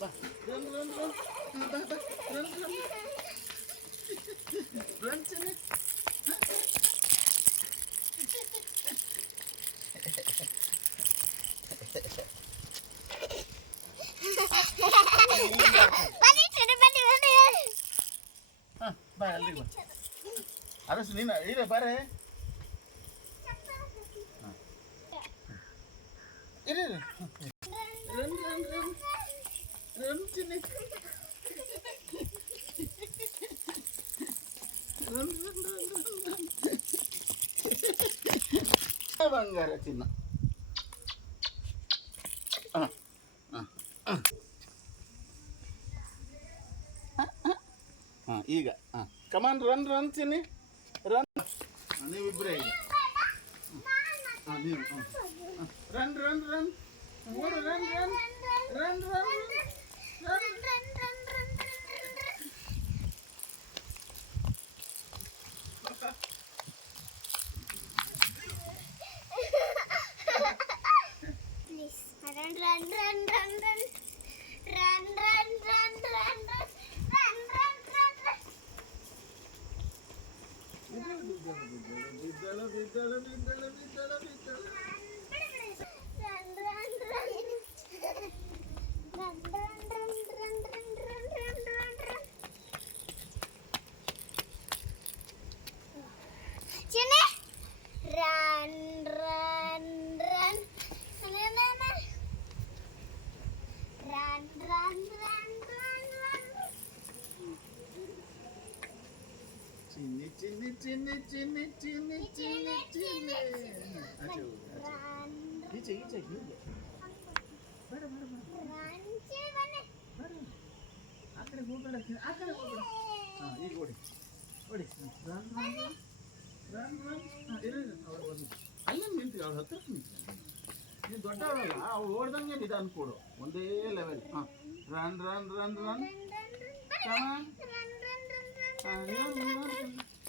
ಬಾ run run run ಬಾ ಬಾ ರನ್ ರನ್ ರನ್ ಚಿನ್ನಿ ಬಾ ಅಲ್ಲಿಗೆ ಬಾ ಅರಸು ನೀನು ಇರೇ ಬಾರೆ ಇರಿ ರನ್ ರನ್ ರನ್ ರನ್ ಚಿನ್ನಿ ರನ್ ರನ್ ರನ್ ರನ್ ಬಂಗಾರ ಚಿನ್ನ ಈಗ ಕಮಾನ್ ರನ್ ರನ್ ಚಿನ್ನಿ ರನ್ ನೀವಿಬ್ಬರೇ ಈಗ ನೀವು ರನ್ ರನ್ ರನ್ ಓಡು run run run run Run, run, run, run, run, run, run, run, run, run, run, run, run, run. ಬಿದ್ದಳು ಬಿದ್ದಳು ಬಿದ್ದಳು ಬಿದ್ದಳು ಬಿದ್ದಳು Run, run, run, run, run, run, run, run, run, run, run. Sini. Run, run, run. Run, run, run, run, run. ಚಿನ್ನಿ ಚಿನ್ನಿ ಚಿನ್ನಿ ಚಿನ್ನಿ ಚಿನ್ನಿ ಚಿನ್ನಿ ಚಿನ್ನಿ ಆಚೆ ಹೋಗು Run, ಈಚೆ ಈಚೆ ಹೀಗೆ ಬೇಡ ಬೇಡ ಬೇಡ run, Chivane. ಬೇಡ ಆ ಕಡೆ ಹೋಗಬೇಡ ಆ ಕಡೆ ಹೋಗಬೇಡ ಹಾಂ ಈಗ ಓಡಿ ಓಡಿ ರನ್ ರನ್ ರನ್ ರನ್ ಇರು ಅವ್ರು ಬಂದು ಅಲ್ಲೇ ನಿಂತು ಅವ್ರ ಹತ್ರ ನಿಂತು ನೀನು ದೊಡ್ಡವಳಲ್ಲ ಅವ್ಳು ಓಡ್ದಂಗೆ ನಿಧಾನ ಕೊಡು ಒಂದೇ ಲೆವೆಲ್ ಹಾಂ run run run run Run, run, run, ಕಮಾನ್ run, run, run, run. ಹಾಂ